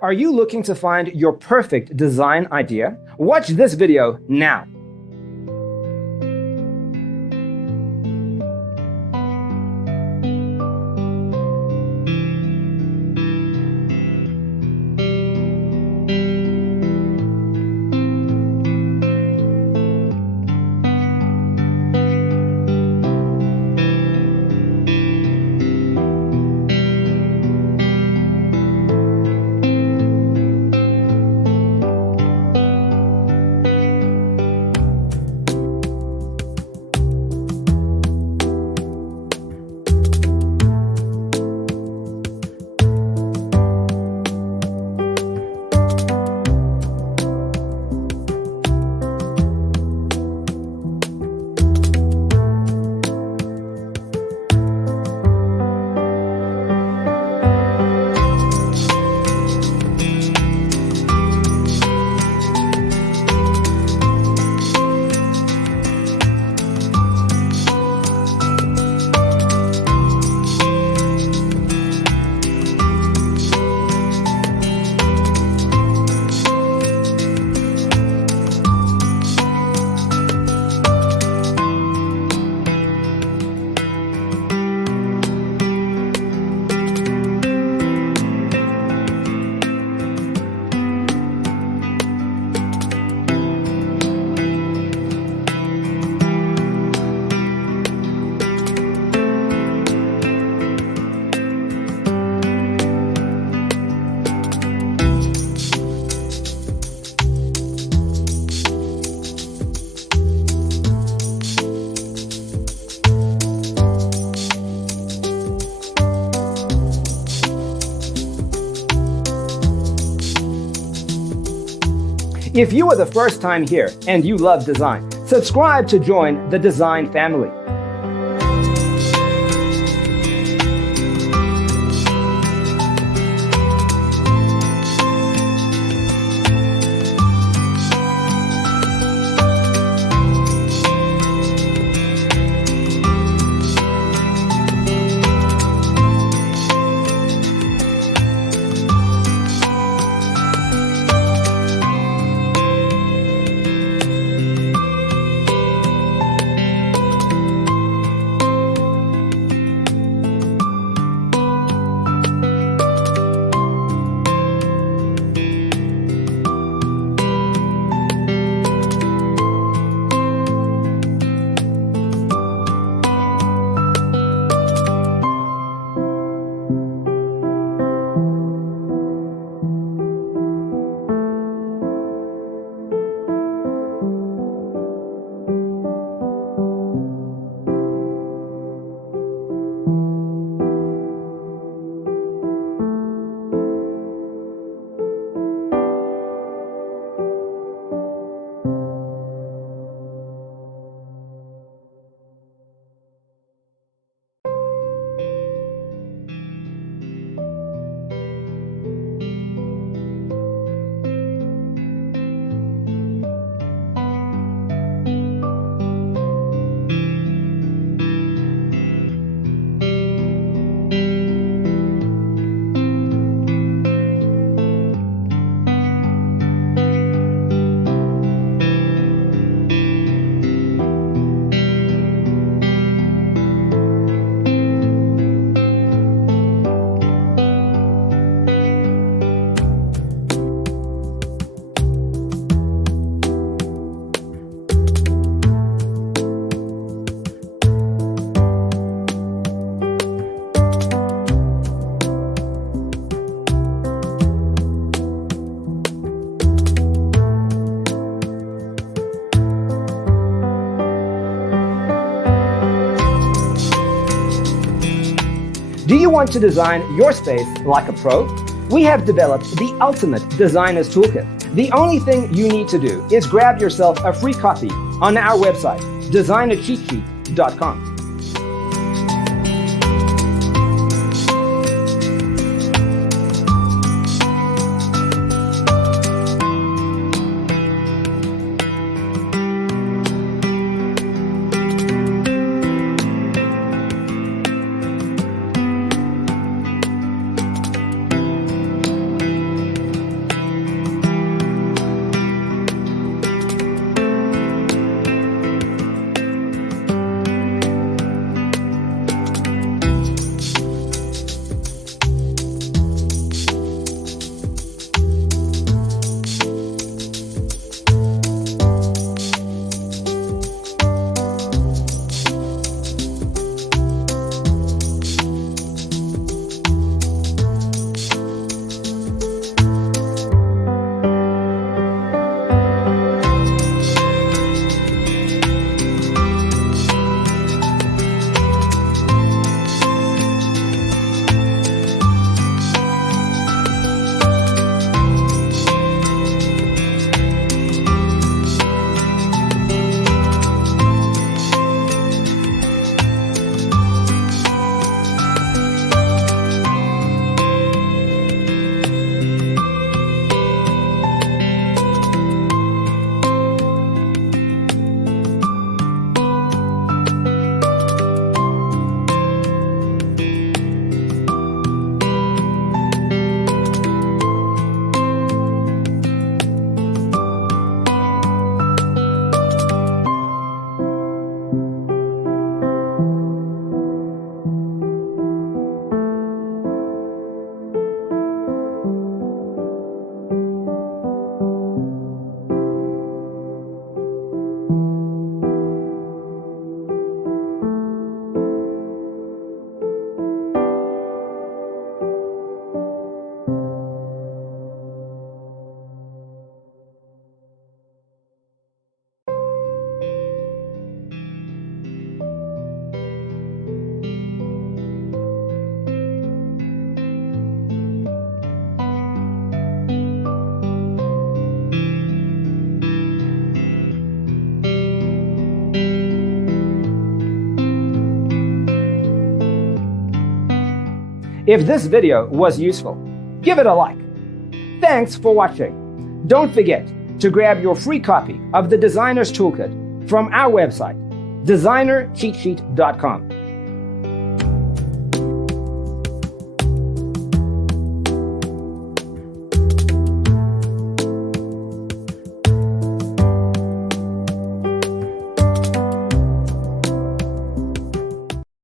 Are you looking to find your perfect design idea? Watch this video now. If you are the first time here and you love design, subscribe to join the design family. Do you want to design your space like a pro? We have developed the ultimate designer's toolkit. The only thing you need to do is grab yourself a free copy on our website, designercheatsheet.com. If this video was useful, give it a like. Thanks for watching. Don't forget to grab your free copy of the Designer's Toolkit from our website, designercheatsheet.com.